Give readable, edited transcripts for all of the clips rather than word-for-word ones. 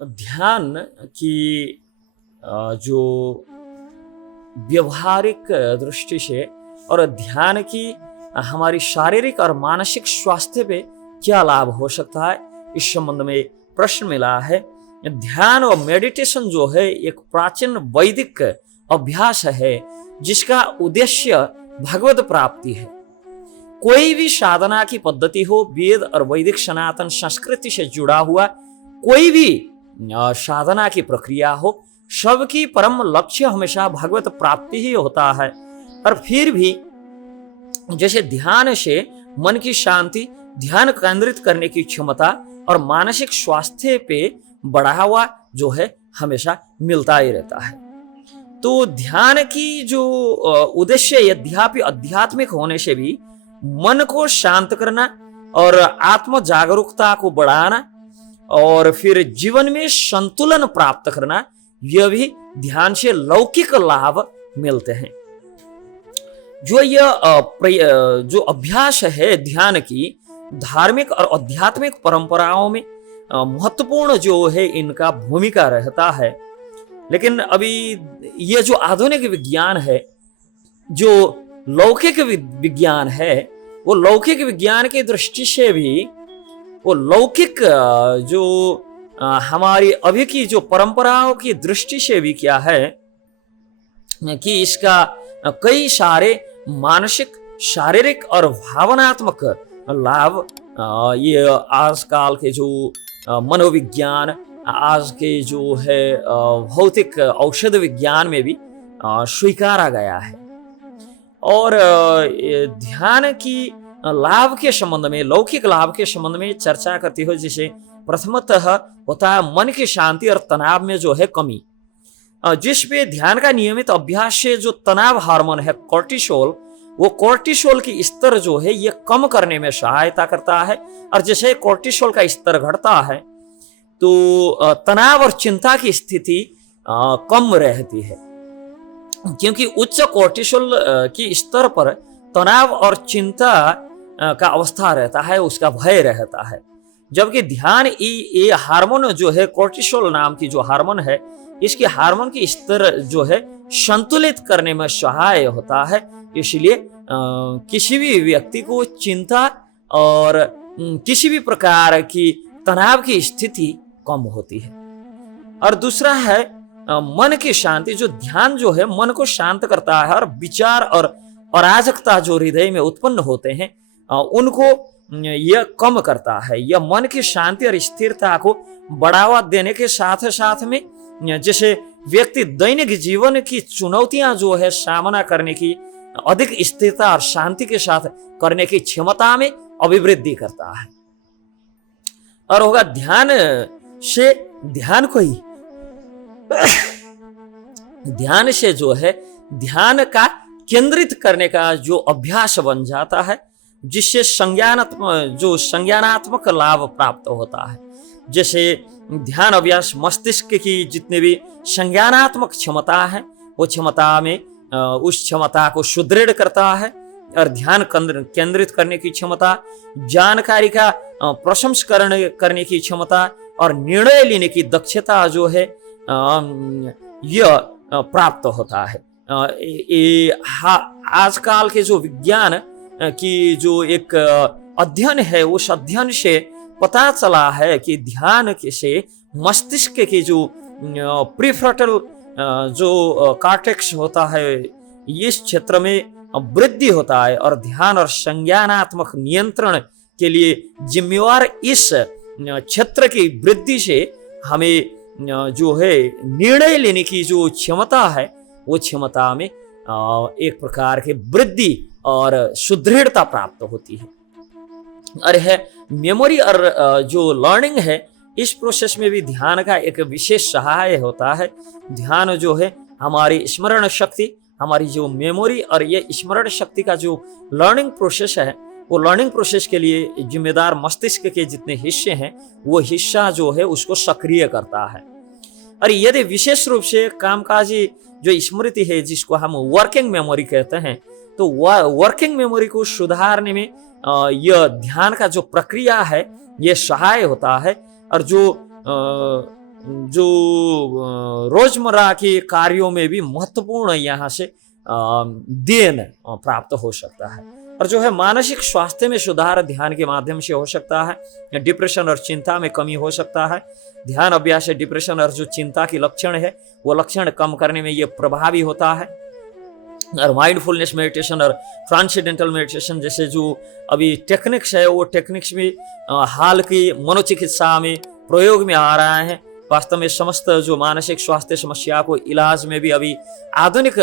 ध्यान की जो व्यवहारिक दृष्टि से और ध्यान की हमारी शारीरिक और मानसिक स्वास्थ्य पे क्या लाभ हो सकता है, इस संबंध में प्रश्न मिला है। ध्यान और मेडिटेशन जो है एक प्राचीन वैदिक अभ्यास है जिसका उद्देश्य भगवत प्राप्ति है। कोई भी साधना की पद्धति हो, वेद और वैदिक सनातन संस्कृति से जुड़ा हुआ कोई भी साधना की प्रक्रिया हो, सबकी परम लक्ष्य हमेशा भगवत प्राप्ति ही होता है। और फिर भी जैसे ध्यान से मन की शांति, ध्यान केंद्रित करने की क्षमता और मानसिक स्वास्थ्य पे बढ़ावा जो है हमेशा मिलता ही रहता है। तो ध्यान की जो उद्देश्य यद्यपि आध्यात्मिक होने से भी मन को शांत करना और आत्म जागरूकता को बढ़ाना और फिर जीवन में संतुलन प्राप्त करना, यह भी ध्यान से लौकिक लाभ मिलते हैं। जो अभ्यास है ध्यान की, धार्मिक और आध्यात्मिक परंपराओं में महत्वपूर्ण जो है इनका भूमिका रहता है। लेकिन अभी ये जो आधुनिक विज्ञान है, जो लौकिक विज्ञान है, वो लौकिक विज्ञान की दृष्टि से भी वो लौकिक जो हमारी अभी की जो परंपराओं की दृष्टि से भी क्या है कि इसका कई सारे मानसिक, शारीरिक और भावनात्मक लाभ ये आजकल के जो मनोविज्ञान, आज के जो है भौतिक औषध विज्ञान में भी स्वीकारा गया है। और ध्यान की लाभ के संबंध में, लौकिक लाभ के संबंध में चर्चा करती हो, जैसे प्रथमतः होता है मन की शांति और तनाव में जो है कमी, जिस पे ध्यान का नियमित अभ्यास से जो तनाव हार्मोन है कोर्टिसोल, वो कोर्टिसोल की स्तर जो है ये कम करने में सहायता करता है। और जैसे कोर्टिसोल का स्तर घटता है तो तनाव और चिंता की स्थिति कम रहती है, क्योंकि उच्च कोर्टिसोल की स्तर पर तनाव और चिंता का अवस्था रहता है, उसका भय रहता है। जबकि ध्यान ये हार्मोन जो है, कोर्टिसोल नाम की जो हार्मोन है, इसके हार्मोन की स्तर जो है संतुलित करने में सहाय होता है। इसलिए किसी भी व्यक्ति को चिंता और किसी भी प्रकार की तनाव की स्थिति कम होती है। और दूसरा है मन की शांति। जो ध्यान जो है मन को शांत करता है और विचार और अराजकता जो हृदय में उत्पन्न होते हैं उनको यह कम करता है। यह मन की शांति और स्थिरता को बढ़ावा देने के साथ साथ में जैसे व्यक्ति दैनिक जीवन की चुनौतियां जो है सामना करने की अधिक स्थिरता और शांति के साथ करने की क्षमता में अभिवृद्धि करता है। और होगा ध्यान से, ध्यान को ही ध्यान से जो है ध्यान का केंद्रित करने का जो अभ्यास बन जाता है, जिससे संज्ञानात्मक लाभ प्राप्त होता है। जैसे ध्यान अभ्यास मस्तिष्क की जितने भी संज्ञानात्मक क्षमता है, वो क्षमता में उस क्षमता को सुदृढ़ करता है। और ध्यान केंद्रित करने की क्षमता, जानकारी का प्रसंस्करण करने की क्षमता और निर्णय लेने की दक्षता जो है यह प्राप्त होता है। आजकल के जो विज्ञान की जो एक अध्ययन है, उस अध्ययन से पता चला है कि ध्यान से मस्तिष्क के जो प्रीफ्रंटल जो कॉर्टेक्स होता है, इस क्षेत्र में वृद्धि होता है। और ध्यान और संज्ञानात्मक नियंत्रण के लिए जिम्मेवार इस क्षेत्र की वृद्धि से हमें जो है निर्णय लेने की जो क्षमता है, वो क्षमता में एक प्रकार की वृद्धि और सुदृढ़ता प्राप्त होती है। और है मेमोरी और जो लर्निंग है, इस प्रोसेस में भी ध्यान का एक विशेष सहाय होता है। ध्यान जो है हमारी स्मरण शक्ति, हमारी जो मेमोरी और ये स्मरण शक्ति का जो लर्निंग प्रोसेस है, वो लर्निंग प्रोसेस के लिए जिम्मेदार मस्तिष्क के जितने हिस्से हैं, वो हिस्सा जो है उसको सक्रिय करता है। और यदि विशेष रूप से कामकाजी जो स्मृति है, जिसको हम वर्किंग मेमोरी कहते हैं, तो वर्किंग मेमोरी को सुधारने में यह ध्यान का जो प्रक्रिया है ये सहाय होता है। और जो जो रोजमर्रा के कार्यों में भी महत्वपूर्ण यहाँ से देन प्राप्त हो सकता है। और जो है मानसिक स्वास्थ्य में सुधार ध्यान के माध्यम से हो सकता है। डिप्रेशन और चिंता में कमी हो सकता है। ध्यान अभ्यास से डिप्रेशन और जो चिंता की लक्षण है वो लक्षण कम करने में ये प्रभावी होता है। और माइंडफुलनेस मेडिटेशन और ट्रांसेंडेंटल मेडिटेशन जैसे जो अभी टेक्निक्स है वो टेक्निक्स भी हाल की मनोचिकित्सा में प्रयोग में आ रहा है। वास्तव में समस्त जो मानसिक स्वास्थ्य समस्या को इलाज में भी अभी आधुनिक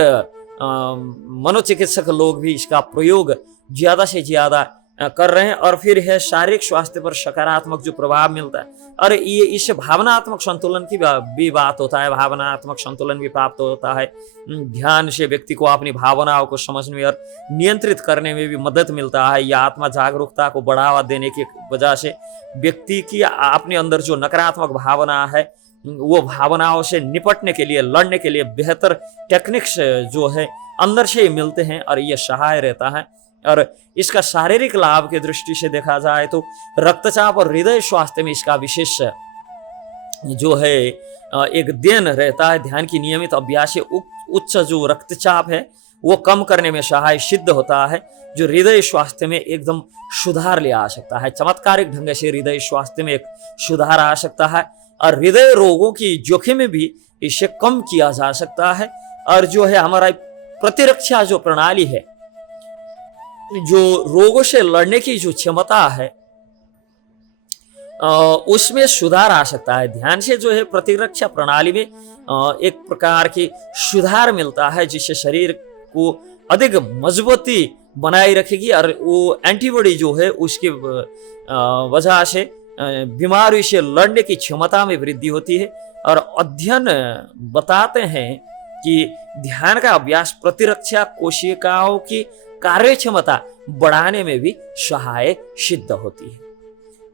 मनोचिकित्सक लोग भी इसका प्रयोग ज्यादा से ज्यादा कर रहे हैं। और फिर है शारीरिक स्वास्थ्य पर सकारात्मक जो प्रभाव मिलता है। और ये इससे भावनात्मक संतुलन की भी बात होता है। भावनात्मक संतुलन भी प्राप्त होता है। ध्यान से व्यक्ति को अपनी भावनाओं को समझने और नियंत्रित करने में भी मदद मिलता है। या आत्मा जागरूकता को बढ़ावा देने की वजह से व्यक्ति की अपने अंदर जो नकारात्मक भावना है वो भावनाओं से निपटने के लिए, लड़ने के लिए बेहतर टेक्निक्स जो है अंदर से ही मिलते हैं और ये सहाय रहता है। और इसका शारीरिक लाभ की दृष्टि से देखा जाए तो रक्तचाप और हृदय स्वास्थ्य में इसका विशेष जो है एक देन रहता है। ध्यान की नियमित अभ्यास से उच्च जो रक्तचाप है वो कम करने में सहाय सिद्ध होता है, जो हृदय स्वास्थ्य में एकदम सुधार ले आ सकता है। चमत्कारिक ढंग से हृदय स्वास्थ्य में एक सुधार आ सकता है और हृदय रोगों की जोखिम में भी इसे कम किया जा सकता है। और जो है हमारा प्रतिरक्षा जो प्रणाली है, जो रोगों से लड़ने की जो क्षमता है उसमें सुधार आ सकता है। ध्यान से जो है प्रतिरक्षा प्रणाली में एक प्रकार की सुधार मिलता है, जिससे शरीर को अधिक मजबूती बनाए रखेगी और वो एंटीबॉडी जो है उसकी वजह से बीमारी से लड़ने की क्षमता में वृद्धि होती है। और अध्ययन बताते हैं कि ध्यान का अभ्यास प्रतिरक्षा कोशिकाओं की कार्य क्षमता बढ़ाने में भी सहाय सिद्ध होती है।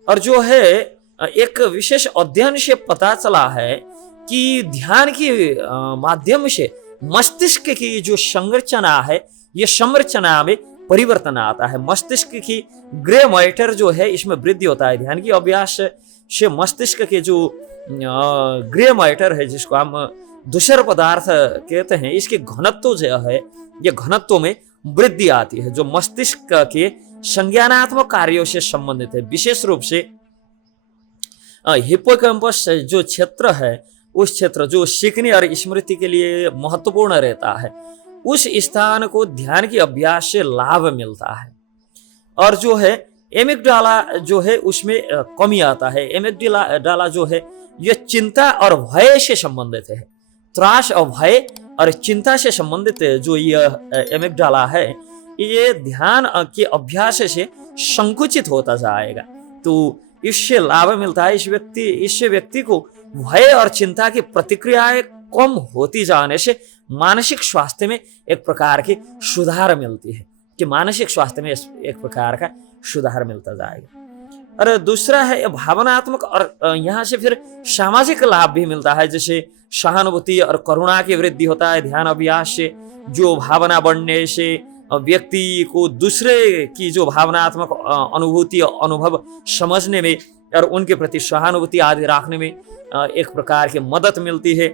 और जो है एक विशेष अध्ययन से पता चला है कि ध्यान के माध्यम से मस्तिष्क की जो संरचना है ये संरचना में परिवर्तन आता है। मस्तिष्क की ग्रे मैटर जो है इसमें वृद्धि होता है। ध्यान की अभ्यास से मस्तिष्क के जो ग्रे मैटर है जिसको हम दूसर पदार्थ कहते हैं, इसके घनत्व जो है ये घनत्व में वृद्धि आती है, जो मस्तिष्क के संज्ञानात्मक कार्यों से संबंधित है। विशेष रूप से हिप्पोकैम्पस जो क्षेत्र है उस क्षेत्र जो सीखने और स्मृति के लिए महत्वपूर्ण रहता है, उस स्थान को ध्यान के अभ्यास से लाभ मिलता है। और जो है एमिगडाला जो है उसमें कमी आता है। एमिगडाला जो है ये चिंता और भय से संबंधित है। त्रास और भय और चिंता से संबंधित जो ये एमिगडाला है ये ध्यान के अभ्यास से संकुचित होता जाएगा, तो इससे लाभ मिलता है। इससे व्यक्ति को भय और चिंता की प्रतिक्रियाएं कम होती जाने से मानसिक स्वास्थ्य में एक प्रकार की सुधार मिलती है, कि मानसिक स्वास्थ्य में एक प्रकार का सुधार मिलता जाएगा। और दूसरा है भावनात्मक, और यहाँ से फिर सामाजिक लाभ भी मिलता है, जैसे सहानुभूति और करुणा की वृद्धि होता है। ध्यान अभ्यास से जो भावना बढ़ने से व्यक्ति को दूसरे की जो भावनात्मक अनुभूति अनुभव समझने में और उनके प्रति सहानुभूति आदि रखने में एक प्रकार की मदद मिलती है,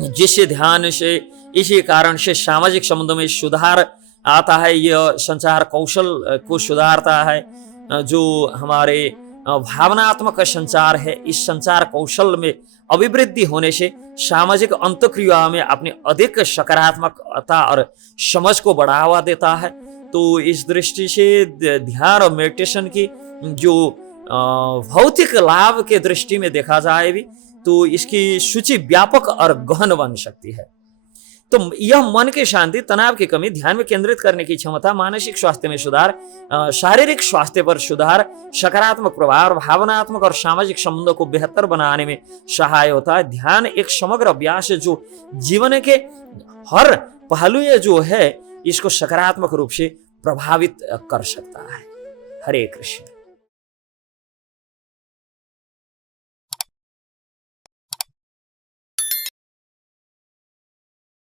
जिससे ध्यान से इसी कारण से सामाजिक संबंधों में सुधार आता है। यह संचार कौशल को सुधारता है। जो हमारे भावनात्मक संचार है, इस संचार कौशल में अभिवृद्धि होने से सामाजिक अंतःक्रिया में अपनी अधिक सकारात्मकता और समझ को बढ़ावा देता है। तो इस दृष्टि से ध्यान और मेडिटेशन की जो भौतिक लाभ के दृष्टि में देखा जाए भी तो इसकी सूची व्यापक और गहन बन सकती है। तो यह मन की शांति, तनाव की कमी, ध्यान में केंद्रित करने की क्षमता, मानसिक स्वास्थ्य में सुधार, शारीरिक स्वास्थ्य पर सुधार, सकारात्मक प्रभाव, भावनात्मक और सामाजिक संबंधों को बेहतर बनाने में सहाय होता है। ध्यान एक समग्र अभ्यास है जो जीवन के हर पहलू जो है इसको सकारात्मक रूप से प्रभावित कर सकता है। हरे कृष्ण।